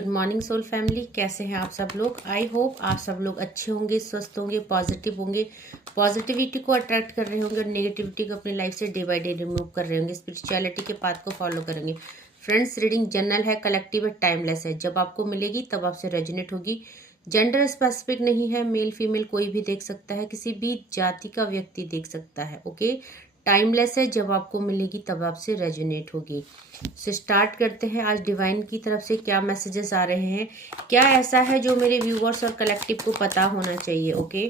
Good morning soul family, कैसे हैं आप सब लोग। आई होप आप सब लोग अच्छे होंगे, स्वस्थ होंगे, पॉजिटिव होंगे, पॉजिटिविटी को अट्रैक्ट कर रहे होंगे और नेगेटिविटी को अपनी लाइफ से डे बाय डे रिमूव कर रहे होंगे, स्पिरिचुअलिटी के पाथ को फॉलो करेंगे। फ्रेंड्स, रीडिंग जनरल है, कलेक्टिव है, टाइमलेस है। जब आपको मिलेगी तब आपसे रेजोनेट होगी। जेंडर स्पेसिफिक नहीं है, मेल फीमेल कोई भी देख सकता है, किसी भी जाति का व्यक्ति देख सकता है। ओके, टाइमलेस है, जब आपको मिलेगी तब आपसे रेजोनेट होगी। सो स्टार्ट करते हैं। आज डिवाइन की तरफ से क्या मैसेजेस आ रहे हैं, क्या ऐसा है जो मेरे व्यूअर्स और कलेक्टिव को पता होना चाहिए। ओके,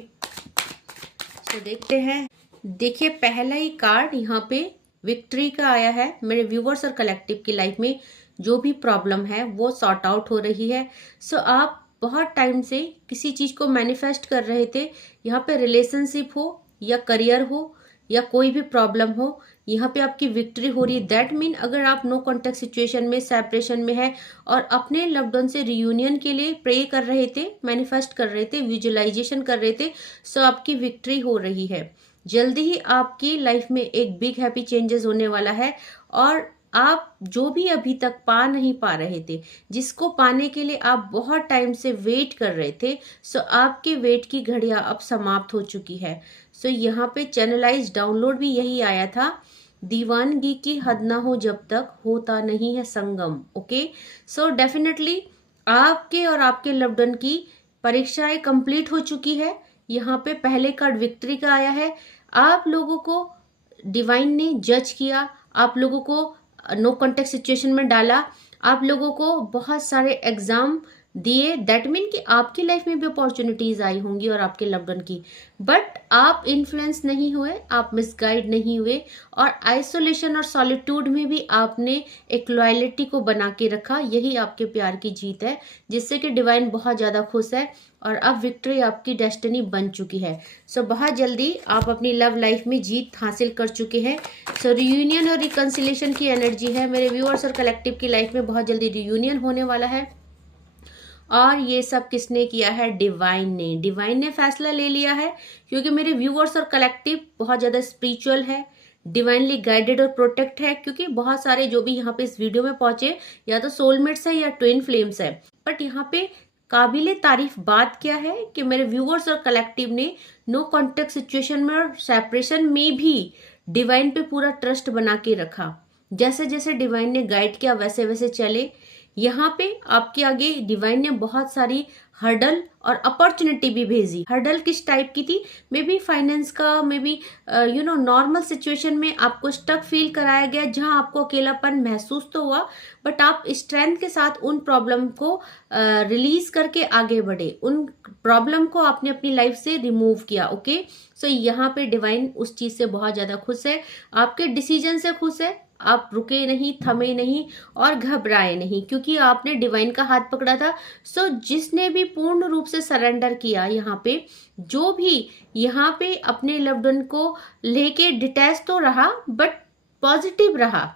सो देखते हैं। देखिए, पहला ही कार्ड यहाँ पे विक्ट्री का आया है। मेरे व्यूअर्स और कलेक्टिव की लाइफ में जो भी प्रॉब्लम है वो सॉर्ट आउट हो रही है। सो आप बहुत टाइम से किसी चीज को मैनिफेस्ट कर रहे थे। यहाँ पे रिलेशनशिप हो या करियर हो या कोई भी प्रॉब्लम हो, यहाँ पे आपकी विक्ट्री हो रही है। दैट मीन अगर आप नो कॉन्टेक्ट सिचुएशन में, सेपरेशन में है और अपने लव्ड वन से रियूनियन के लिए प्रे कर रहे थे, मैनिफेस्ट कर रहे थे, विजुअलाइजेशन कर रहे थे, सो आपकी विक्ट्री हो रही है। जल्दी ही आपकी लाइफ में एक बिग हैप्पी चेंजेस होने वाला है और आप जो भी अभी तक पा नहीं पा रहे थे, जिसको पाने के लिए आप बहुत टाइम से वेट कर रहे थे, सो आपके वेट की घड़ियां अब समाप्त हो चुकी है। सो यहाँ पे चैनलाइज डाउनलोड भी यही आया था, दीवानगी की हद ना हो जब तक होता नहीं है संगम। ओके, सो डेफिनेटली आपके और आपके लव्ड वन की परीक्षाएं कंप्लीट हो चुकी है। यहाँ पे पहले कार्ड विक्ट्री का आया है। आप लोगों को डिवाइन ने जज किया, आप लोगों को नो कॉन्टेक्ट सिचुएशन में डाला, आप लोगों को बहुत सारे एग्जाम दिए। दैट मीन कि आपकी लाइफ में भी अपॉर्चुनिटीज आई होंगी और आपके लव्ड वन की, बट आप इन्फ्लुएंस नहीं हुए, आप मिसगाइड नहीं हुए और आइसोलेशन और सॉलिट्यूड में भी आपने एक लॉयलिटी को बना के रखा। यही आपके प्यार की जीत है, जिससे कि डिवाइन बहुत ज्यादा खुश है और अब विक्ट्री आपकी डेस्टिनी बन चुकी है। सो बहुत जल्दी आप अपनी लव लाइफ में जीत हासिल कर चुके हैं। सो रियूनियन और रिकंसिलेशन की एनर्जी है। मेरे व्यूअर्स और कलेक्टिव की लाइफ में बहुत जल्दी रियूनियन होने वाला है और ये सब किसने किया है? डिवाइन ने। डिवाइन ने फैसला ले लिया है क्योंकि मेरे व्यूअर्स और कलेक्टिव बहुत ज़्यादा स्पिरिचुअल है, डिवाइनली गाइडेड और प्रोटेक्ट है। क्योंकि बहुत सारे जो भी यहाँ पे इस वीडियो में पहुंचे या तो सोलमेट्स है या ट्विन फ्लेम्स है, बट यहाँ पे काबिले तारीफ बात क्या है कि मेरे व्यूअर्स और कलेक्टिव ने नो कॉन्टेक्ट सिचुएशन में और सेपरेशन में भी डिवाइन पे पूरा ट्रस्ट बना के रखा। जैसे जैसे डिवाइन ने गाइड किया वैसे वैसे चले। यहाँ पे आपके आगे डिवाइन ने बहुत सारी हर्डल और अपॉर्चुनिटी भी भेजी। हर्डल किस टाइप की थी? मे बी फाइनेंस का, मे बी नॉर्मल सिचुएशन में आपको स्टक फील कराया गया, जहां आपको अकेलापन महसूस तो हुआ, बट आप स्ट्रेंथ के साथ उन प्रॉब्लम को रिलीज करके आगे बढ़े। उन प्रॉब्लम को आपने अपनी लाइफ से रिमूव किया। ओके, सो यहाँ पे डिवाइन उस चीज से बहुत ज्यादा खुश है, आपके डिसीजन से खुश है। आप रुके नहीं, थमे नहीं और घबराए नहीं, क्योंकि आपने डिवाइन का हाथ पकड़ा था। सो जिसने भी पूर्ण रूप से सरेंडर किया, यहाँ पे जो भी यहाँ पे अपने लव्ड वन को लेके डिटैच तो रहा बट पॉजिटिव रहा।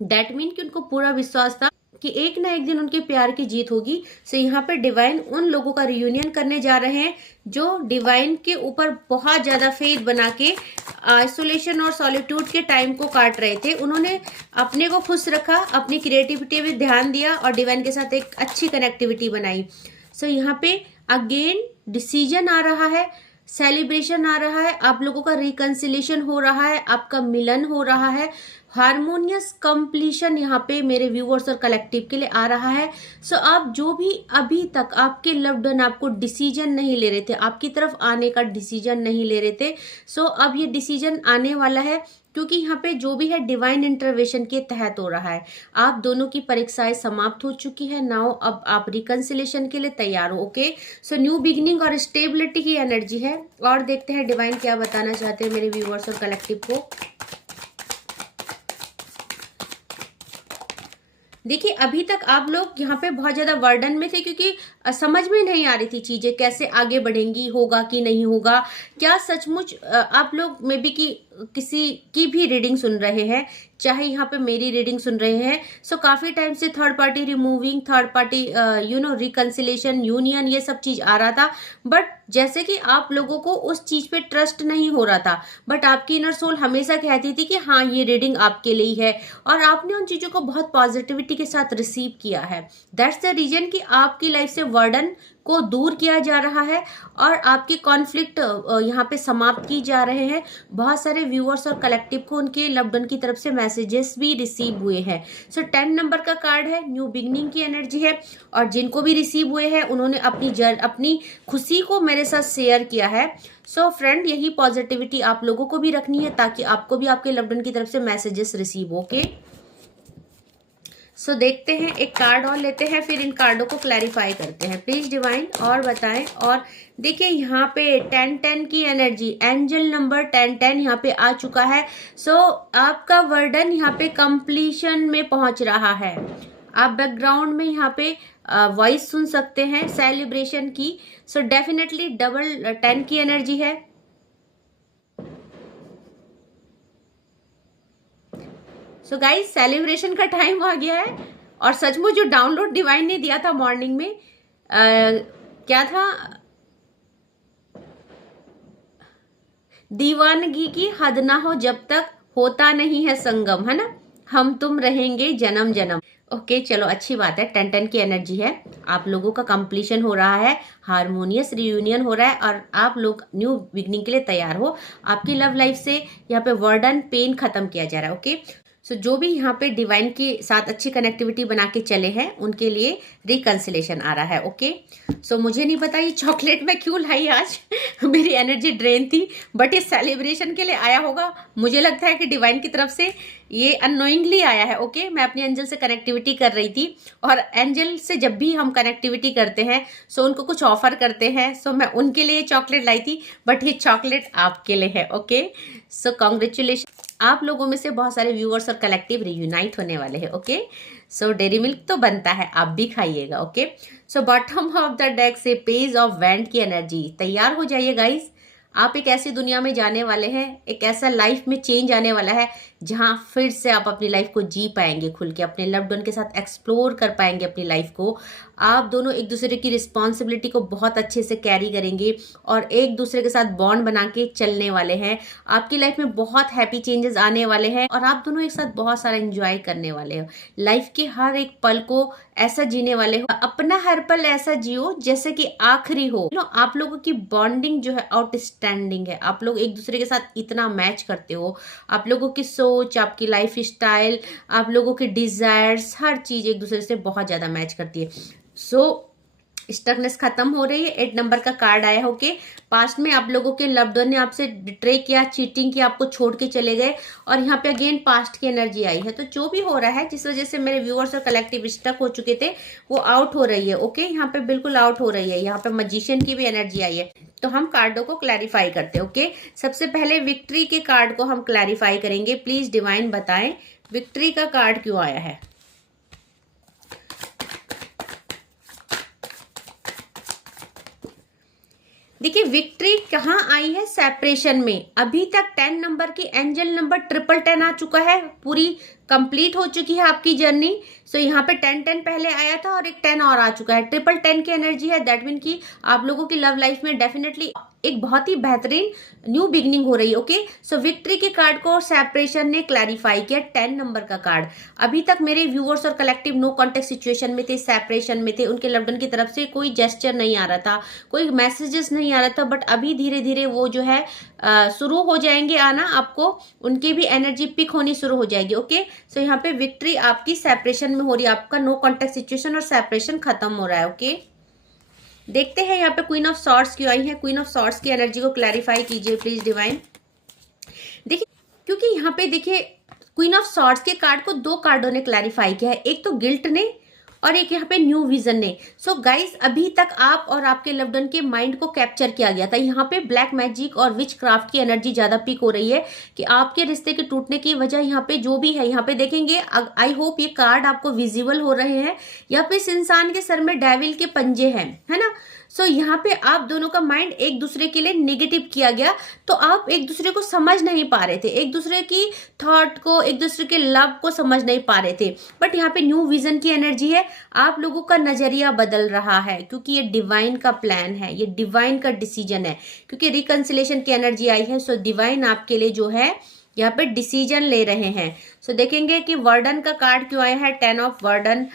दैट मीन कि उनको पूरा विश्वास था कि एक ना एक दिन उनके प्यार की जीत होगी। सो यहाँ पे डिवाइन उन लोगों का रियूनियन करने जा रहे हैं जो डिवाइन के ऊपर बहुत ज्यादा फेथ बना के आइसोलेशन और सॉलिट्यूड के टाइम को काट रहे थे। उन्होंने अपने को खुश रखा, अपनी क्रिएटिविटी पे ध्यान दिया और डिवाइन के साथ एक अच्छी कनेक्टिविटी बनाई। सो यहाँ पे अगेन डिसीजन आ रहा है, सेलिब्रेशन आ रहा है, आप लोगों का रिकंसिलेशन हो रहा है, आपका मिलन हो रहा है, हारमोनियस कंप्लीशन यहाँ पे मेरे व्यूअर्स और कलेक्टिव के लिए आ रहा है। सो आप जो भी अभी तक आपके लव्ड वन आपको डिसीजन नहीं ले रहे थे, आपकी तरफ आने का डिसीजन नहीं ले रहे थे, सो अब ये डिसीजन आने वाला है, क्योंकि यहाँ पे जो भी है डिवाइन इंटरवेंशन के तहत हो रहा है। आप दोनों की परीक्षाएं समाप्त हो चुकी है। नाउ अब आप रिकंसिलेशन के लिए तैयार हो। ओके, सो न्यू बिगिनिंग और स्टेबिलिटी की एनर्जी है। और देखते हैं डिवाइन क्या बताना चाहते हैं मेरे व्यूअर्स और कलेक्टिव को। देखिए, अभी तक आप लोग यहाँ पे बहुत ज्यादा वर्डन में थे, क्योंकि समझ में नहीं आ रही थी चीजें कैसे आगे बढ़ेंगी, होगा कि नहीं होगा, क्या सचमुच आप लोग में भी कि किसी की भी रीडिंग सुन रहे हैं, चाहे यहाँ पे मेरी रीडिंग सुन रहे हैं, सो काफी टाइम से third party removing, third party reconciliation, union, ये सब चीज आ रहा था, बट जैसे कि आप लोगों को उस चीज पे ट्रस्ट नहीं हो रहा था, बट आपकी इनर सोल हमेशा कहती थी कि हाँ ये रीडिंग आपके लिए है, और आपने उन चीजों को बहुत पॉजिटिविटी के साथ रिसीव किया है। दैट्स द रीजन कि आपकी लाइफ से वर्डन को दूर किया जा रहा है और आपके कॉन्फ्लिक्ट यहाँ पे समाप्त की जा रहे हैं। बहुत सारे व्यूअर्स और कलेक्टिव को उनके लव्ड वन की तरफ से मैसेजेस भी रिसीव हुए हैं। सो 10 नंबर का कार्ड है, न्यू बिगनिंग की एनर्जी है, और जिनको भी रिसीव हुए हैं उन्होंने अपनी खुशी को मेरे साथ शेयर किया है। सो फ्रेंड, यही पॉजिटिविटी आप लोगों को भी रखनी है ताकि आपको भी आपके लव्ड वन की तरफ से मैसेजेस रिसीव हो के। सो देखते हैं, एक कार्ड और लेते हैं, फिर इन कार्डों को क्लैरिफाई करते हैं। प्लीज डिवाइन और बताएं। और देखिए यहाँ पे 10-10 की एनर्जी, एंजल नंबर 10-10 यहाँ पे आ चुका है। सो आपका वर्डन यहाँ पे कंप्लीशन में पहुंच रहा है। आप बैकग्राउंड में यहाँ पे वॉइस सुन सकते हैं सेलिब्रेशन की। सो डेफिनेटली डबल 10 की एनर्जी है। सो गाइस, सेलिब्रेशन का टाइम आ गया है, और सचमुच जो डाउनलोड डिवाइन ने दिया था मॉर्निंग में, क्या था, दीवानगी की हद ना हो जब तक होता नहीं है संगम, है ना, हम तुम रहेंगे जन्म जन्म। ओके चलो, अच्छी बात है। 10-10 की एनर्जी है, आप लोगों का कंप्लीशन हो रहा है, हारमोनियस रियूनियन हो रहा है, और आप लोग न्यू बिगनिंग के लिए तैयार हो। आपकी लव लाइफ से यहाँ पे वर्डन पेन खत्म किया जा रहा है। ओके, सो जो भी यहाँ पे डिवाइन के साथ अच्छी कनेक्टिविटी बना के चले हैं उनके लिए रिकंसिलेशन आ रहा है। ओके, सो मुझे नहीं पता ये चॉकलेट मैं क्यों लाई आज मेरी एनर्जी ड्रेन थी, बट ये सेलिब्रेशन के लिए आया होगा। मुझे लगता है कि डिवाइन की तरफ से ये अननोइंगली आया है। ओके, मैं अपने एंजल से कनेक्टिविटी कर रही थी, और एंजल से जब भी हम कनेक्टिविटी करते हैं सो उनको कुछ ऑफर करते हैं। सो मैं उनके लिए चॉकलेट लाई थी, बट ये चॉकलेट आपके लिए है। ओके, सो कॉन्ग्रेचुलेशन, आप लोगों में से बहुत सारे व्यूअर्स और कलेक्टिव रियूनाइट होने वाले हैं। ओके, सो डेयरी मिल्क तो बनता है, आप भी खाइएगा। Okay, so bottom of the deck से पेज ऑफ वैंड की एनर्जी, तैयार हो जाइए गाइस। आप एक ऐसी दुनिया में जाने वाले हैं, एक ऐसा लाइफ में चेंज आने वाला है जहां फिर से आप अपनी लाइफ को जी पाएंगे खुल के, अपने लव्ड वन के साथ एक्सप्लोर कर पाएंगे अपनी लाइफ को। आप दोनों एक दूसरे की रिस्पॉन्सिबिलिटी को बहुत अच्छे से कैरी करेंगे और एक दूसरे के साथ बॉन्ड बना के चलने वाले हैं। आपकी लाइफ में बहुत हैप्पी चेंजेस आने वाले हैं, और आप दोनों एक साथ बहुत सारा एंजॉय करने वाले हो। लाइफ के हर एक पल को ऐसा जीने वाले हो, अपना हर पल ऐसा जियो जैसे कि आखिरी हो। आप लोगों की बॉन्डिंग जो है आउटस्टैंडिंग है। आप लोग एक दूसरे के साथ इतना मैच करते हो, आप लोगों की सोच, आपकी लाइफ स्टाइल, आप लोगों के डिजायर्स, हर चीज एक दूसरे से बहुत ज्यादा मैच करती है। सो स्टकनेस खत्म हो रही है। 8 नंबर का कार्ड आया हो के पास्ट में आप लोगों के लव्ड वन ने आपसे बिट्रे किया, चीटिंग किया, आपको छोड़ के चले गए, और यहाँ पे अगेन पास्ट की एनर्जी आई है। तो जो भी हो रहा है, जिस वजह से मेरे व्यूअर्स और कलेक्टिव स्टक हो चुके थे, वो आउट हो रही है। ओके, यहाँ पे बिल्कुल आउट हो रही है। यहाँ पे मजिशियन की भी एनर्जी आई है। तो हम कार्डों को क्लैरिफाई करते हैं। ओके, सबसे पहले विक्ट्री के कार्ड को हम क्लैरिफाई करेंगे। प्लीज डिवाइन बताएं विक्ट्री का कार्ड क्यों आया है। देखिए, विक्ट्री कहाँ आई है, सेपरेशन में। अभी तक 10 नंबर की एंजल नंबर 1010 आ चुका है, पूरी कंप्लीट हो चुकी है आपकी जर्नी। सो यहाँ पे 10-10 पहले आया था और एक 10 और आ चुका है। 10-10 की एनर्जी है। दैट मीन कि आप लोगों की लव लाइफ में डेफिनेटली एक बहुत ही बेहतरीन न्यू बिगनिंग हो रही है। ओके, सो विक्ट्री के कार्ड को सेपरेशन ने क्लैरिफाई किया। 10 नंबर का कार्ड, अभी तक मेरे व्यूअर्स और कलेक्टिव नो कॉन्टेक्ट सिचुएशन में थे, सेपरेशन में थे, उनके लव्ड वन की तरफ से कोई जेस्चर नहीं आ रहा था, कोई मैसेजेस नहीं आ रहा था, बट अभी धीरे धीरे वो जो है शुरू हो जाएंगे आना। आपको उनकी भी एनर्जी पिक होनी शुरू हो जाएगी। ओके, सो यहाँ पे विक्ट्री आपकी सेपरेशन में हो रही है, आपका नो कॉन्टेक्ट सिचुएशन और सेपरेशन खत्म हो रहा है। ओके, देखते हैं यहाँ पे क्वीन ऑफ सॉर्ड्स क्यों आई है। क्वीन ऑफ सॉर्ड्स की एनर्जी को क्लैरिफाई कीजिए प्लीज डिवाइन। देखिए, क्योंकि यहाँ पे देखिए क्वीन ऑफ सॉर्ड्स के कार्ड को 2 कार्डों ने क्लैरिफाई किया है, एक तो गिल्ट ने और एक यहाँ पे न्यू विजन ने। सो गाइस, अभी तक आप और आपके लव्ड वन के माइंड को कैप्चर किया गया था। यहाँ पे ब्लैक मैजिक और विच क्राफ्ट की एनर्जी ज्यादा पिक हो रही है कि आपके रिश्ते के टूटने की वजह यहाँ पे जो भी है, यहाँ पे देखेंगे, आई होप ये कार्ड आपको विजिबल हो रहे हैं। यहाँ पे इस इंसान के सर में डेविल के पंजे हैं, है ना। सो यहाँ पे आप दोनों का माइंड एक दूसरे के लिए नेगेटिव किया गया, तो आप एक दूसरे को समझ नहीं पा रहे थे, एक दूसरे की थॉट को, एक दूसरे के लव को समझ नहीं पा रहे थे। बट यहाँ पे न्यू विजन की एनर्जी है, आप लोगों का नजरिया बदल रहा है, क्योंकि ये डिवाइन का प्लान है, ये डिवाइन का डिसीजन है, क्योंकि रिकंसिलेशन की एनर्जी आई है। सो डिवाइन आपके लिए जो है यहाँ पे डिसीजन ले रहे हैं। सो देखेंगे कि वर्डन का कार्ड क्यों आया है, 10 ऑफ वर्डन,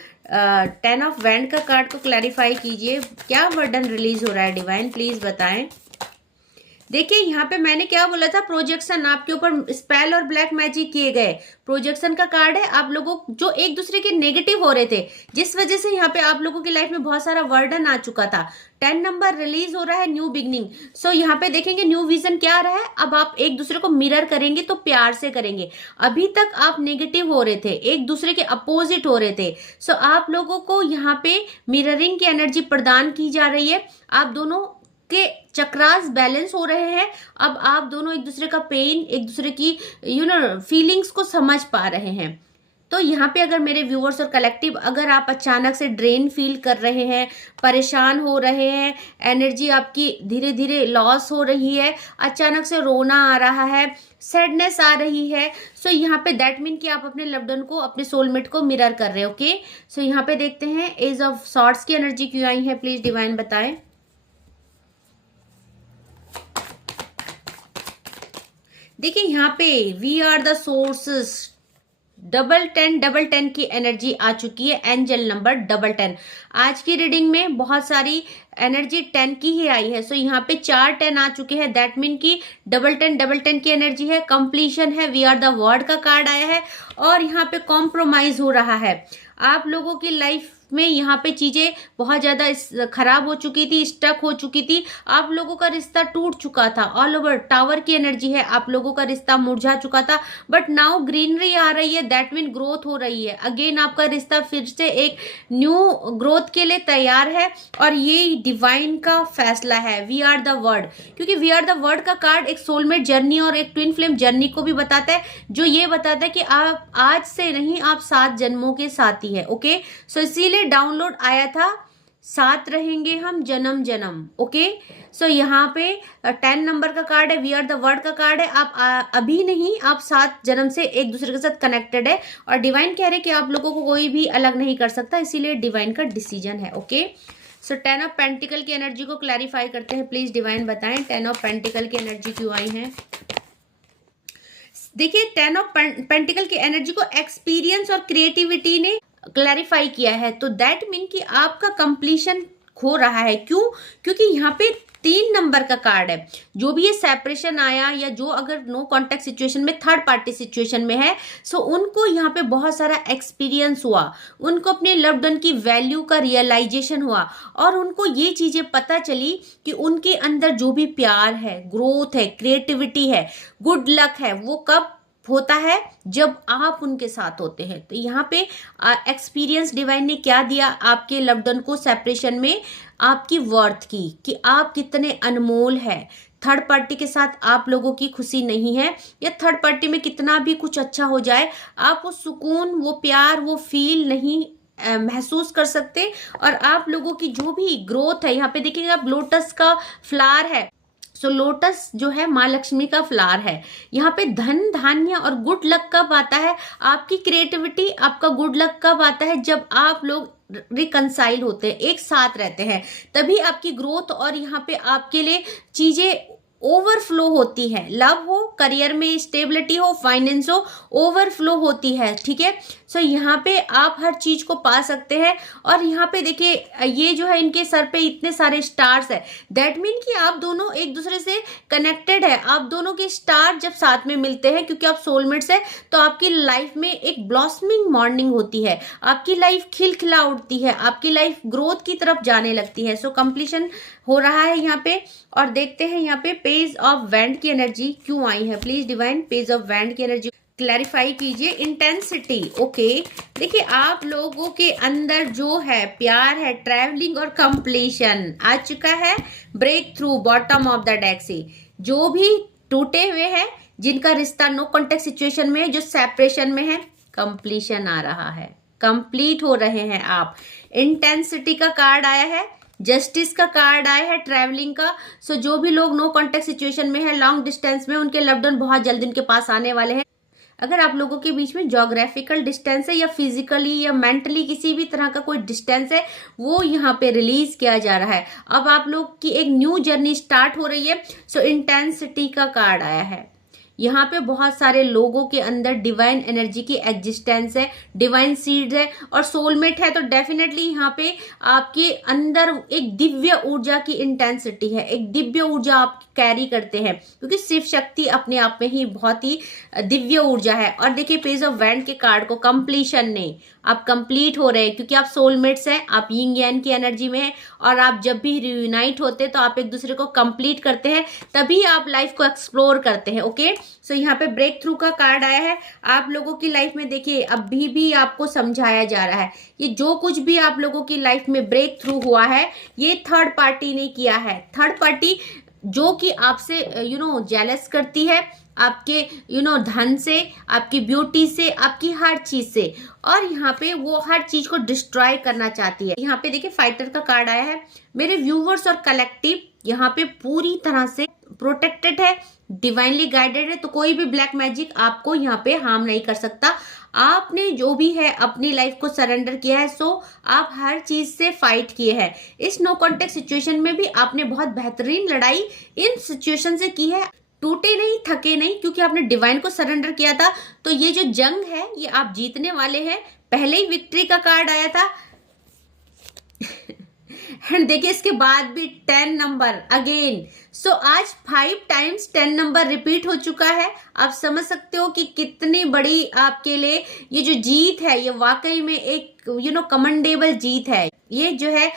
10 ऑफ वैंड का कार्ड को क्लैरिफाई कीजिए, क्या वर्डन रिलीज हो रहा है डिवाइन, प्लीज बताएं। देखिए यहाँ पे मैंने क्या बोला था, प्रोजेक्शन, आपके ऊपर स्पेल और ब्लैक मैजिक किए गए, प्रोजेक्शन का कार्ड है। आप लोगों जो एक दूसरे के नेगेटिव हो रहे थे, जिस वजह से यहाँ पे आप लोगों की लाइफ में बहुत सारा वर्डन आ चुका था, 10 नंबर रिलीज हो रहा है, न्यू बिगनिंग। सो यहाँ पे देखेंगे न्यू विजन क्या आ रहा है, अब आप एक दूसरे को मिरर करेंगे तो प्यार से करेंगे। अभी तक आप नेगेटिव हो रहे थे, एक दूसरे के अपोजिट हो रहे थे। सो आप लोगों को यहाँ पे मिररिंग की एनर्जी प्रदान की जा रही है, आप दोनों के चक्रास बैलेंस हो रहे हैं। अब आप दोनों एक दूसरे का पेन, एक दूसरे की फीलिंग्स को समझ पा रहे हैं। तो यहाँ पे अगर मेरे व्यूअर्स और कलेक्टिव, अगर आप अचानक से ड्रेन फील कर रहे हैं, परेशान हो रहे हैं, एनर्जी आपकी धीरे धीरे लॉस हो रही है, अचानक से रोना आ रहा है, सैडनेस आ रही है, सो यहाँ पे दैट मीन कि आप अपने लव्ड वन को, अपने सोलमेट को मिरर कर रहे हो। ओके, सो यहाँ पे देखते हैं एज ऑफ सॉर्ड्स की एनर्जी क्यों आई है, प्लीज डिवाइन बताएं। देखिए यहाँ पे we are the sources, double 10 की एनर्जी आ चुकी है, एंजल नंबर 10। आज की रीडिंग में बहुत सारी एनर्जी 10 की ही आई है। सो यहाँ पे 4 10 आ चुके हैं, दैट मीन की 10 की एनर्जी है, कंप्लीशन है, वी आर द वर्ड का कार्ड आया है, और यहाँ पे कॉम्प्रोमाइज हो रहा है। आप लोगों की लाइफ में यहाँ पे चीजें बहुत ज्यादा खराब हो चुकी थी, स्टक हो चुकी थी, आप लोगों का रिश्ता टूट चुका था, ऑल ओवर टावर की एनर्जी है, आप लोगों का रिश्ता मुरझा चुका था, बट नाउ ग्रीनरी आ रही है, दैट मीन ग्रोथ हो रही है। अगेन आपका रिश्ता फिर से एक न्यू ग्रोथ के लिए तैयार है, और ये डिवाइन का फैसला है, वी आर द वर्ड, क्योंकि वी आर द वर्ड का कार्ड एक सोलमेट जर्नी और एक ट्विन फ्लेम जर्नी को भी बताता है, जो ये बताता है कि आप आज से नहीं, आप 7 जन्मों के साथी है। ओके, सो इसीलिए डाउनलोड आया था, साथ रहेंगे हम जन्म जन्म। ओके, सो यहाँ पे 10 नंबर का कार्ड है, वी आर द वर्ड का कार्ड है, आप अभी नहीं, आप 7 जन्म से एक दूसरे के साथ कनेक्टेड है, और डिवाइन कह रहे हैं कि आप लोगों को कोई भी अलग नहीं कर सकता, इसीलिए डिवाइन का डिसीजन है। ओके, सो 10 ऑफ पेंटिकल की एनर्जी को क्लैरिफाई करते हैं, प्लीज डिवाइन बताएं 10 ऑफ पेंटिकल की एनर्जी क्यों आई है। देखिए 10 ऑफ पेंटिकल की एनर्जी को एक्सपीरियंस और क्रिएटिविटी ने क्लैरिफाई किया है, तो दैट मीन कि आपका कंप्लीशन खो रहा है। क्यों? क्योंकि यहाँ पे 3 नंबर का कार्ड है, जो भी ये सेपरेशन आया, या जो अगर नो कॉन्टेक्ट सिचुएशन में, थर्ड पार्टी सिचुएशन में है, सो उनको यहाँ पे बहुत सारा एक्सपीरियंस हुआ, उनको अपने लव्ड वन की वैल्यू का रियलाइजेशन हुआ, और उनको ये चीजें पता चली कि उनके अंदर जो भी प्यार है, ग्रोथ है, क्रिएटिविटी है, गुड लक है, वो कब होता है, जब आप उनके साथ होते हैं। तो यहाँ पे एक्सपीरियंस डिवाइन ने क्या दिया आपके लव्ड वन को सेपरेशन में, आपकी वर्थ की, कि आप कितने अनमोल है। थर्ड पार्टी के साथ आप लोगों की खुशी नहीं है, या थर्ड पार्टी में कितना भी कुछ अच्छा हो जाए, आप वो सुकून, वो प्यार, वो फील नहीं महसूस कर सकते। और आप लोगों की जो भी ग्रोथ है, यहाँ पे देखिएगा आप लोटस का फ्लावर है, सो लोटस जो है माँ लक्ष्मी का फ्लावर है। यहाँ पे धन धान्य और गुड लक कब आता है, आपकी क्रिएटिविटी, आपका गुड लक कब आता है, जब आप लोग रिकंसाइल होते हैं, एक साथ रहते हैं, तभी आपकी ग्रोथ और यहाँ पे आपके लिए चीजें ओवरफ्लो होती है। लव हो, करियर में स्टेबिलिटी हो, फाइनेंस हो, ओवरफ्लो होती है। ठीक है, सो यहाँ पे आप हर चीज को पा सकते हैं। और यहाँ पे देखिए ये जो है इनके सर पे इतने सारे स्टार्स है, दैट मीन कि आप दोनों एक दूसरे से कनेक्टेड है। आप दोनों के स्टार जब साथ में मिलते हैं, क्योंकि आप सोलमेट्स है, तो आपकी लाइफ में एक ब्लॉसमिंग मॉर्निंग होती है, आपकी लाइफ खिलखिला उठती है, आपकी लाइफ ग्रोथ की तरफ जाने लगती है। सो कंप्लीशन हो रहा है यहाँ पे। और देखते हैं यहाँ पे पेज ऑफ वैंड की एनर्जी क्यों आई है, please divine page of wand की एनर्जी क्लैरिफाई कीजिए। इंटेंसिटी, ओके, देखिए आप लोगों के अंदर जो है प्यार है, ट्रैवलिंग और कंप्लीशन आ चुका है। Breakthrough bottom of the deck से जो भी टूटे हुए हैं, जिनका रिश्ता नो कॉन्टेक्ट सिचुएशन में है, जो सेपरेशन में है, कंप्लीशन आ रहा है, कंप्लीट हो रहे हैं आप। इंटेंसिटी का कार्ड आया है, जस्टिस का कार्ड आया है, ट्रैवलिंग का। सो जो भी लोग नो कांटेक्ट सिचुएशन में है, लॉन्ग डिस्टेंस में, उनके लव्ड वन बहुत जल्दी उनके पास आने वाले हैं। अगर आप लोगों के बीच में ज्योग्राफिकल डिस्टेंस है या फिजिकली या मेंटली किसी भी तरह का कोई डिस्टेंस है, वो यहाँ पे रिलीज किया जा रहा है। अब आप लोग की एक न्यू जर्नी स्टार्ट हो रही है। सो इंटेंसिटी का कार्ड आया है। यहाँ पे बहुत सारे लोगों के अंदर डिवाइन एनर्जी की एग्जिस्टेंस है, डिवाइन सीड्स है और सोलमेट है। तो डेफिनेटली यहाँ पे आपके अंदर एक दिव्य ऊर्जा की इंटेंसिटी है, एक दिव्य ऊर्जा आप कैरी करते हैं, क्योंकि शिव शक्ति अपने आप में ही बहुत ही दिव्य ऊर्जा है। और देखिए पेज ऑफ वैंड के कार्ड को कंप्लीशन नहीं, आप कंप्लीट हो रहे हैं, क्योंकि आप सोलमेट्स हैं, आप यिंग यान की एनर्जी में हैं। और आप जब भी रियूनाइट होते हैं तो आप एक दूसरे को कंप्लीट करते हैं, तभी आप लाइफ को एक्सप्लोर करते हैं। ओके, सो यहाँ पे ब्रेक थ्रू का कार्ड आया है। आप लोगों की लाइफ में देखिए अभी भी आपको समझाया जा रहा है, ये जो कुछ भी आप लोगों की लाइफ में ब्रेक थ्रू हुआ है, ये थर्ड पार्टी ने किया है। थर्ड पार्टी जो कि आपसे जेलस करती है, आपके धन से, आपकी ब्यूटी से, आपकी हर चीज से, और यहाँ पे वो हर चीज को डिस्ट्रॉय करना चाहती है। यहाँ पे देखिए फाइटर का कार्ड आया है। मेरे व्यूवर्स और कलेक्टिव यहाँ पे पूरी तरह से प्रोटेक्टेड है, डिवाइनली गाइडेड है। तो कोई भी ब्लैक मैजिक आपको यहाँ पे हार्म नहीं कर सकता। आपने जो भी है अपनी लाइफ को सरेंडर किया है, सो आप हर चीज से फाइट किए हैं। इस नो कॉन्टेक्ट सिचुएशन में भी आपने बहुत बेहतरीन लड़ाई इन सिचुएशन से की है। टूटे नहीं, थके नहीं, क्योंकि आपने डिवाइन को सरेंडर किया था। तो ये जो जंग है ये आप जीतने वाले हैं। पहले ही विक्ट्री का कार्ड आया था एंड देखिए इसके बाद भी 10 नंबर अगेन। सो आज 5 टाइम्स 10 नंबर रिपीट हो चुका है। आप समझ सकते हो कि कितनी बड़ी आपके लिए ये जो जीत है, ये वाकई में एक कमेंडेबल जीत है। ये जो है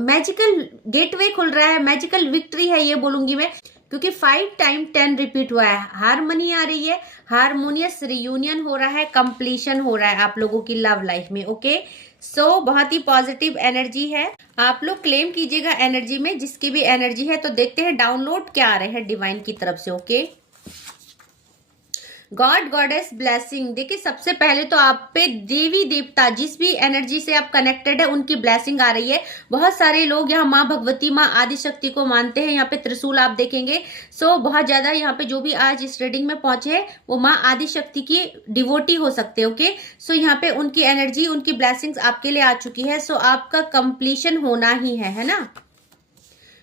मैजिकल गेटवे खुल रहा है, मैजिकल विक्ट्री है ये बोलूंगी मैं, क्योंकि 5 टाइम 10 रिपीट हुआ है। हारमोनी आ रही है, हारमोनियस रियूनियन हो रहा है, कंप्लीशन हो रहा है आप लोगों की लव लाइफ में। ओके, सो बहुत ही पॉजिटिव एनर्जी है। आप लोग क्लेम कीजिएगा एनर्जी में, जिसकी भी एनर्जी है। तो देखते हैं डाउनलोड क्या आ रहे हैं डिवाइन की तरफ से। Okay, God goddess blessing. देखिए सबसे पहले तो आप पे देवी देवता, जिस भी एनर्जी से आप कनेक्टेड है, उनकी ब्लेसिंग आ रही है। बहुत सारे लोग यहाँ माँ भगवती, माँ आदि शक्ति को मानते हैं। यहाँ पे त्रिशूल आप देखेंगे। सो बहुत ज्यादा यहाँ पे जो भी आज इस रीडिंग में पहुंचे हैं वो माँ आदि शक्ति की डिवोटी हो सकते हैं। ओके, सो यहाँ पे उनकी एनर्जी, उनकी ब्लेसिंग्स आपके लिए आ चुकी है। सो आपका कंप्लीशन होना ही है ना।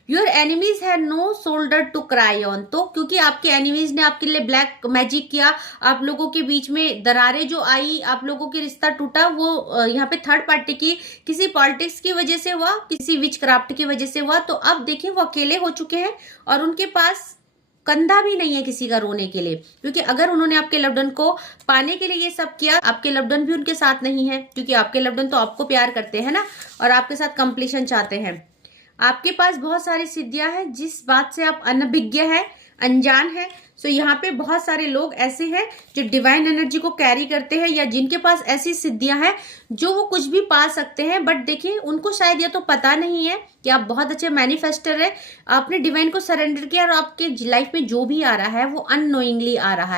योर एनिमीज है no shoulder to cry on. तो क्योंकि आपके एनिमीज ने आपके लिए ब्लैक मैजिक किया, आप लोगों के बीच में दरारें जो आई, आप लोगों के रिश्ता टूटा, वो यहाँ पे थर्ड पार्टी की किसी पॉलिटिक्स की वजह से हुआ, किसी विच क्राफ्ट की वजह से हुआ। तो अब देखिए वो अकेले हो चुके हैं और उनके पास कंधा भी नहीं है किसी का रोने के लिए, क्योंकि अगर उन्होंने आपके लव्ड वन को पाने के लिए ये सब किया, आपके लव्ड वन भी उनके साथ नहीं है, क्योंकि आपके लव्ड वन तो आपको प्यार करते हैं ना, और आपके साथ कंप्लीशन चाहते हैं। आपके पास बहुत सारी सिद्धियां हैं, जिस बात से आप अनभिज्ञ है, अनजान है। सो यहाँ पे बहुत सारे लोग ऐसे हैं जो डिवाइन एनर्जी को कैरी करते हैं, या जिनके पास ऐसी सिद्धियां हैं जो वो कुछ भी पा सकते हैं। बट देखिए उनको शायद ये तो पता नहीं है कि आप बहुत अच्छे मैनिफेस्टर है, आपने डिवाइन को सरेंडर किया और आपके लाइफ में जो भी आ रहा है वो अननोइंगली आ रहा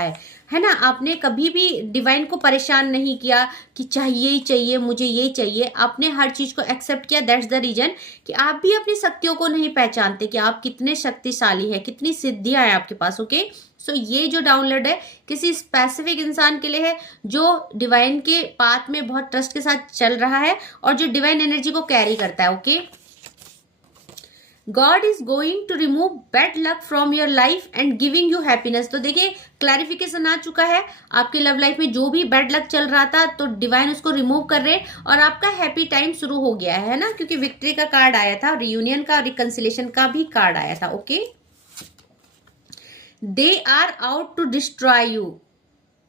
है ना। आपने कभी भी डिवाइन को परेशान नहीं किया कि चाहिए ही चाहिए, मुझे ये चाहिए। आपने हर चीज को एक्सेप्ट किया। दैट्स द रीजन कि आप भी अपनी शक्तियों को नहीं पहचानते कि आप कितने शक्तिशाली है, कितनी सिद्धियां हैं आपके पास। ओके, सो ये जो डाउनलोड है किसी स्पेसिफिक इंसान के लिए है, जो डिवाइन के पाथ में बहुत ट्रस्ट के साथ चल रहा है और जो डिवाइन एनर्जी को कैरी करता है। Okay, God is going to remove bad luck from your life and giving you happiness. तो देखिए क्लैरिफिकेशन आ चुका है, आपके लव लाइफ में जो भी बैड लक चल रहा था तो डिवाइन उसको रिमूव कर रहे हैं और आपका हैप्पी टाइम शुरू हो गया है ना, क्योंकि विक्ट्री का कार्ड आया था, रियूनियन का, रिकंसिलेशन का भी कार्ड आया था। Okay, they are out to destroy you.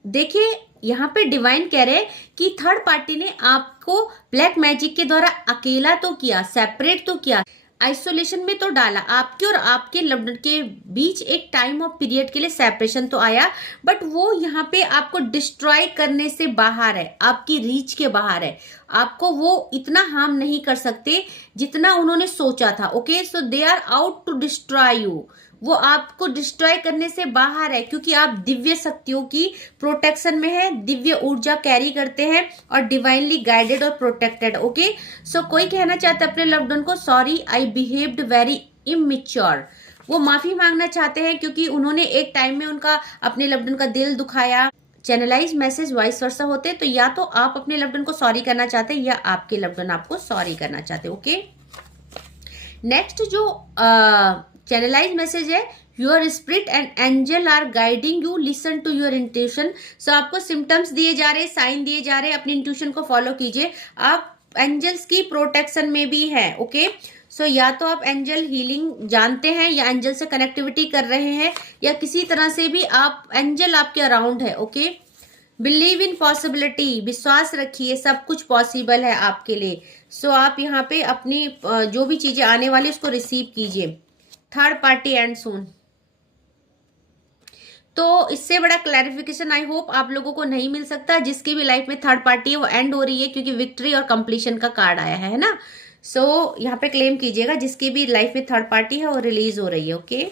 देखिए यहाँ पे डिवाइन कह रहे हैं कि थर्ड पार्टी ने आपको ब्लैक मैजिक के द्वारा अकेला तो किया, सेपरेट तो किया, आइसोलेशन में तो डाला। आपके और आपके लव्ड वन के बीच एक टाइम ऑफ पीरियड के लिए सेपरेशन तो आया, बट वो यहाँ पे आपको डिस्ट्रॉय करने से बाहर है, आपकी रीच के बाहर है। आपको वो इतना हार्म नहीं कर सकते जितना उन्होंने सोचा था। Okay, so they are out to destroy you. वो आपको डिस्ट्रॉय करने से बाहर है, क्योंकि आप दिव्य शक्तियों की प्रोटेक्शन में है, दिव्य ऊर्जा कैरी करते हैं और डिवाइनली गाइडेड और प्रोटेक्टेड। ओके, सो कोई कहना चाहता है अपने लव्ड वन को, sorry I behaved very immature. वो माफी मांगना चाहते हैं क्योंकि उन्होंने एक टाइम में उनका अपने लव्ड वन का दिल दुखाया। चैनलाइज मैसेज वाइस वर्सा होते हैं, तो या तो आप अपने लव्ड वन को सॉरी करना चाहते हैं या आपके लव्ड वन आपको सॉरी करना चाहते हैं। ओके, नेक्स्ट जो चैनलाइज मैसेज है, your spirit and angel are guiding you, listen to your intuition. So आपको सिम्टम्स दिए जा रहे, साइन दिए जा रहे, अपनी इंट्यूशन को फॉलो कीजिए। आप एंजल्स की प्रोटेक्शन में भी हैं। ओके, सो या तो आप एंजल हीलिंग जानते हैं या एंजल से कनेक्टिविटी कर रहे हैं या किसी तरह से भी आप एंजल आपके अराउंड है। ओके, बिलीव इन पॉसिबिलिटी, विश्वास रखिए, सब कुछ पॉसिबल है आपके लिए। सो आप यहाँ पे अपनी जो भी चीजें आने वाली उसको रिसीव कीजिए। थर्ड पार्टी एंड सून, तो इससे बड़ा क्लैरिफिकेशन आई होप आप लोगों को नहीं मिल सकता। जिसकी भी लाइफ में थर्ड पार्टी है वो एंड हो रही है, क्योंकि विक्ट्री और कंप्लीशन का कार्ड आया है ना। सो यहाँ पे क्लेम कीजिएगा, जिसकी भी लाइफ में थर्ड पार्टी है वो रिलीज हो रही है। ओके,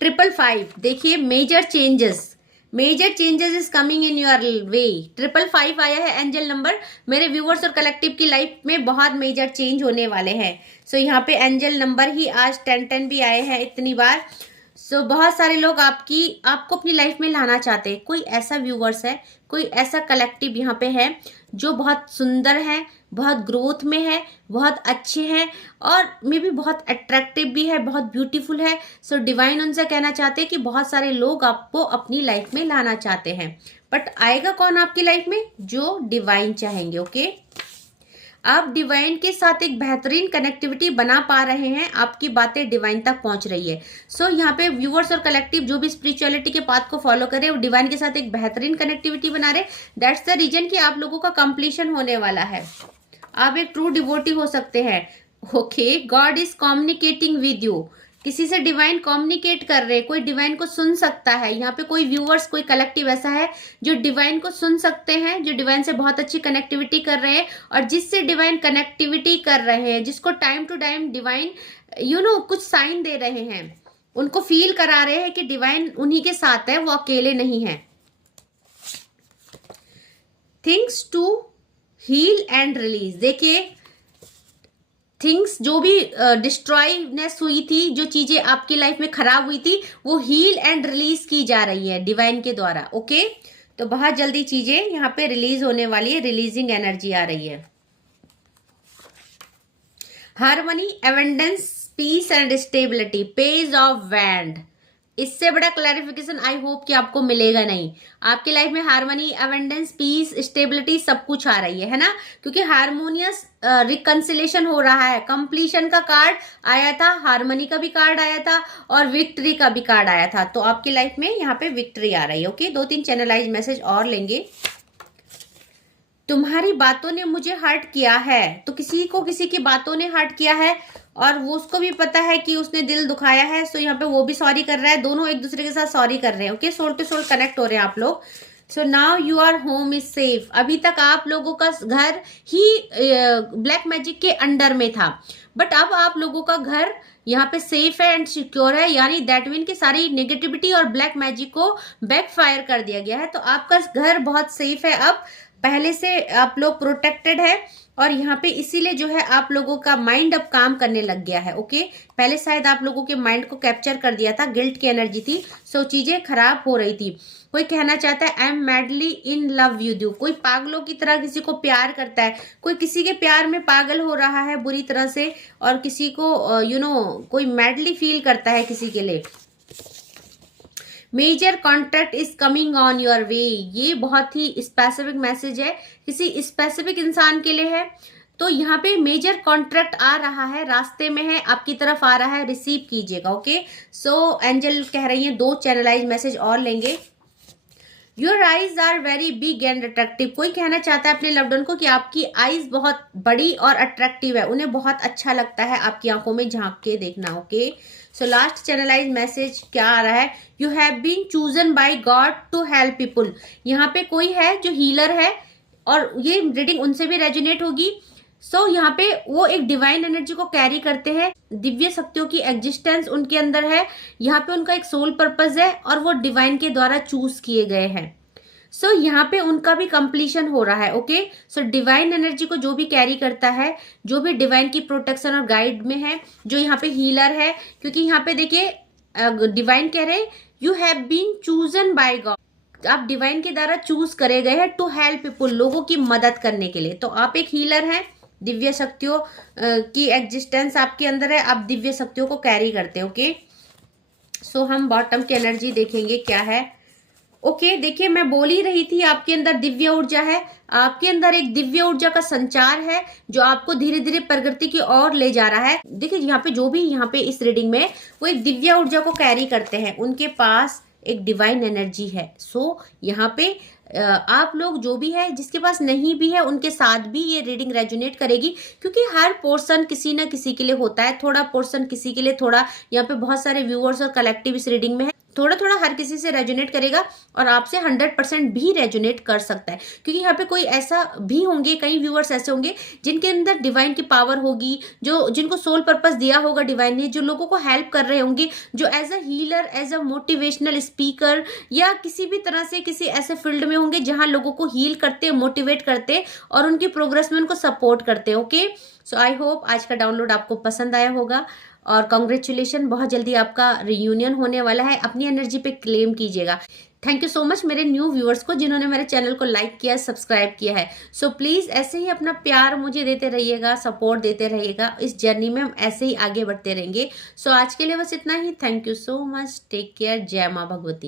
555, देखिए major changes is coming in your way. 555 आया है एंजल नंबर। मेरे व्यूअर्स और कलेक्टिव की लाइफ में बहुत मेजर चेंज होने वाले हैं। सो यहाँ पे एंजल नंबर ही आज 10 भी आए हैं इतनी बार। सो बहुत सारे लोग आपको अपनी लाइफ में लाना चाहते हैं। कोई ऐसा व्यूअर्स है, कोई ऐसा कलेक्टिव यहाँ पे है जो बहुत सुंदर है, बहुत ग्रोथ में है, बहुत अच्छे हैं और मे बी बहुत अट्रैक्टिव भी है, बहुत ब्यूटीफुल है। सो डिवाइन उनसे कहना चाहते हैं कि बहुत सारे लोग आपको अपनी लाइफ में लाना चाहते हैं, बट आएगा कौन आपकी लाइफ में? जो डिवाइन चाहेंगे। ओके, आप डिवाइन के साथ एक बेहतरीन कनेक्टिविटी बना पा रहे हैं, आपकी बातें डिवाइन तक पहुंच रही है। सो यहाँ पे व्यूअर्स और कलेक्टिव जो भी स्पिरिचुअलिटी के पाथ को फॉलो करे वो डिवाइन के साथ एक बेहतरीन कनेक्टिविटी बना रहे। दैट्स द रीजन कि आप लोगों का कंप्लीशन होने वाला है। आप एक ट्रू डिवोटी हो सकते हैं। Okay, God is communicating with you, किसी से डिवाइन कम्युनिकेट कर रहे हैं, कोई डिवाइन को सुन सकता है। यहाँ पे कोई व्यूअर्स, कोई कलेक्टिव ऐसा है जो डिवाइन को सुन सकते हैं, जो डिवाइन से बहुत अच्छी कनेक्टिविटी कर रहे हैं और जिससे डिवाइन कनेक्टिविटी कर रहे हैं, जिसको टाइम टू टाइम डिवाइन कुछ साइन दे रहे हैं, उनको फील करा रहे हैं कि डिवाइन उन्हीं के साथ है, वो अकेले नहीं है। Things to heal and release, देखिए थिंग्स जो भी डिस्ट्रॉयनेस हुई थी, जो चीजें आपकी लाइफ में खराब हुई थी, वो हील एंड रिलीज की जा रही है डिवाइन के द्वारा। ओके, तो बहुत जल्दी चीजें यहाँ पे रिलीज होने वाली है, रिलीजिंग एनर्जी आ रही है। Harmony, abundance, peace and stability, page of wand, इससे बड़ा क्लैरिफिकेशन आई होप कि आपको मिलेगा नहीं। आपकी लाइफ में हार्मनी, एवेंडेंस, पीस, स्टेबिलिटी सब कुछ आ रही है ना, क्योंकि हार्मोनियस रिकंसिलेशन हो रहा है। कंप्लीशन का कार्ड आया था, हार्मनी का भी कार्ड आया था और विक्ट्री का भी कार्ड आया था। तो आपकी लाइफ में यहाँ पे विक्ट्री आ रही है। ओके, 2-3 चैनलाइज मैसेज और लेंगे। तुम्हारी बातों ने मुझे हर्ट किया है, तो किसी को किसी की बातों ने हर्ट किया है और वो उसको भी पता है कि उसने दिल दुखाया है। सो यहाँ पे वो भी सॉरी कर रहा है, दोनों एक दूसरे के साथ सॉरी कर रहे हैं। Okay, soul to soul connect हो रहे हैं आप लोग। So now your home is safe. अभी तक आप लोगों का घर ही ब्लैक मैजिक के अंडर में था, बट अब आप लोगों का घर यहाँ पे सेफ है एंड सिक्योर है, यानी दैट मीन कि सारी नेगेटिविटी और ब्लैक मैजिक को बैकफायर कर दिया गया है। तो आपका घर बहुत सेफ है, अब पहले से आप लोग प्रोटेक्टेड है और यहाँ पे इसीलिए जो है आप लोगों का माइंड अब काम करने लग गया है। ओके, पहले शायद आप लोगों के माइंड को कैप्चर कर दिया था, गिल्ट की एनर्जी थी, सो चीजें खराब हो रही थी। कोई कहना चाहता है I am madly in love with you, कोई पागलों की तरह किसी को प्यार करता है, कोई किसी के प्यार में पागल हो रहा है बुरी तरह से और किसी को कोई मैडली फील करता है किसी के लिए। Major contract is coming on your way, ये बहुत ही स्पेसिफिक मैसेज है, किसी स्पेसिफिक इंसान के लिए है। तो यहाँ पे मेजर कॉन्ट्रैक्ट आ रहा है, रास्ते में है, आपकी तरफ आ रहा है, रिसीव कीजिएगा। ओके, सो एंजल कह रही है 2 चैनलाइज मैसेज और लेंगे। Your eyes are very big and attractive, कोई कहना चाहता है अपने लव्ड वन को कि आपकी आईज बहुत बड़ी और अट्रैक्टिव है, उन्हें बहुत अच्छा लगता है आपकी आंखों में झांक के देखना। Okay, so last channelize message क्या आ रहा है? You have been chosen by God to help people, यहाँ पे कोई है जो हीलर है और ये रीडिंग उनसे भी रेजोनेट होगी यहाँ पे वो एक डिवाइन एनर्जी को कैरी करते हैं, दिव्य शक्तियों की एग्जिस्टेंस उनके अंदर है, यहाँ पे उनका एक सोल पर्पस है और वो डिवाइन के द्वारा चूज किए गए हैं। यहाँ पे उनका भी कंप्लीशन हो रहा है। ओके, डिवाइन एनर्जी को जो भी कैरी करता है, जो भी डिवाइन की प्रोटेक्शन और गाइड में है, जो यहाँ पे हीलर है, क्योंकि यहाँ पे देखिए डिवाइन कह रहे हैं you have been chosen by God, आप डिवाइन के द्वारा चूज करे गए हैं टू हेल्प पीपुल, लोगों की मदद करने के लिए। तो आप एक हीलर हैं, दिव्य शक्तियों की एग्जिस्टेंस आपके अंदर है, आप दिव्य शक्तियों को कैरी करते हैं। ओके, हम बॉटम की एनर्जी देखेंगे क्या है। ओके, देखिए मैं बोल ही रही थी आपके अंदर दिव्य ऊर्जा है, आपके अंदर एक दिव्य ऊर्जा का संचार है जो आपको धीरे धीरे प्रगति की ओर ले जा रहा है। देखिए यहाँ पे जो भी यहाँ पे इस रीडिंग में वो एक दिव्य ऊर्जा को कैरी करते हैं, उनके पास एक डिवाइन एनर्जी है। यहाँ पे आप लोग जो भी है, जिसके पास नहीं भी है, उनके साथ भी ये रीडिंग रेजोनेट करेगी, क्योंकि हर पोर्शन किसी ना किसी के लिए होता है, थोड़ा पोर्शन किसी के लिए, थोड़ा यहाँ पे बहुत सारे व्यूअर्स और कलेक्टिव इस रीडिंग में है, थोड़ा थोड़ा हर किसी से रेजोनेट करेगा और आपसे 100% भी रेजोनेट कर सकता है, क्योंकि यहाँ पे कोई ऐसा भी होंगे, कई व्यूअर्स ऐसे होंगे जिनके अंदर डिवाइन की पावर होगी, जो जिनको सोल पर्पस दिया होगा डिवाइन ने, जो लोगों को हेल्प कर रहे होंगे, जो as a healer, as a motivational speaker या किसी भी तरह से किसी ऐसे फील्ड में होंगे जहां लोगों को हील करते, मोटिवेट करते और उनकी प्रोग्रेस में उनको सपोर्ट करते। ओके, आई होप आज का डाउनलोड आपको पसंद आया होगा और कॉन्ग्रेचुलेशन, बहुत जल्दी आपका रियूनियन होने वाला है, अपनी एनर्जी पे क्लेम कीजिएगा। थैंक यू सो मच मेरे न्यू व्यूअर्स को जिन्होंने मेरे चैनल को लाइक किया, सब्सक्राइब किया है। प्लीज ऐसे ही अपना प्यार मुझे देते रहिएगा, सपोर्ट देते रहिएगा, इस जर्नी में हम ऐसे ही आगे बढ़ते रहेंगे। आज के लिए बस इतना ही। Thank you so much, take care, जय माँ भगवती।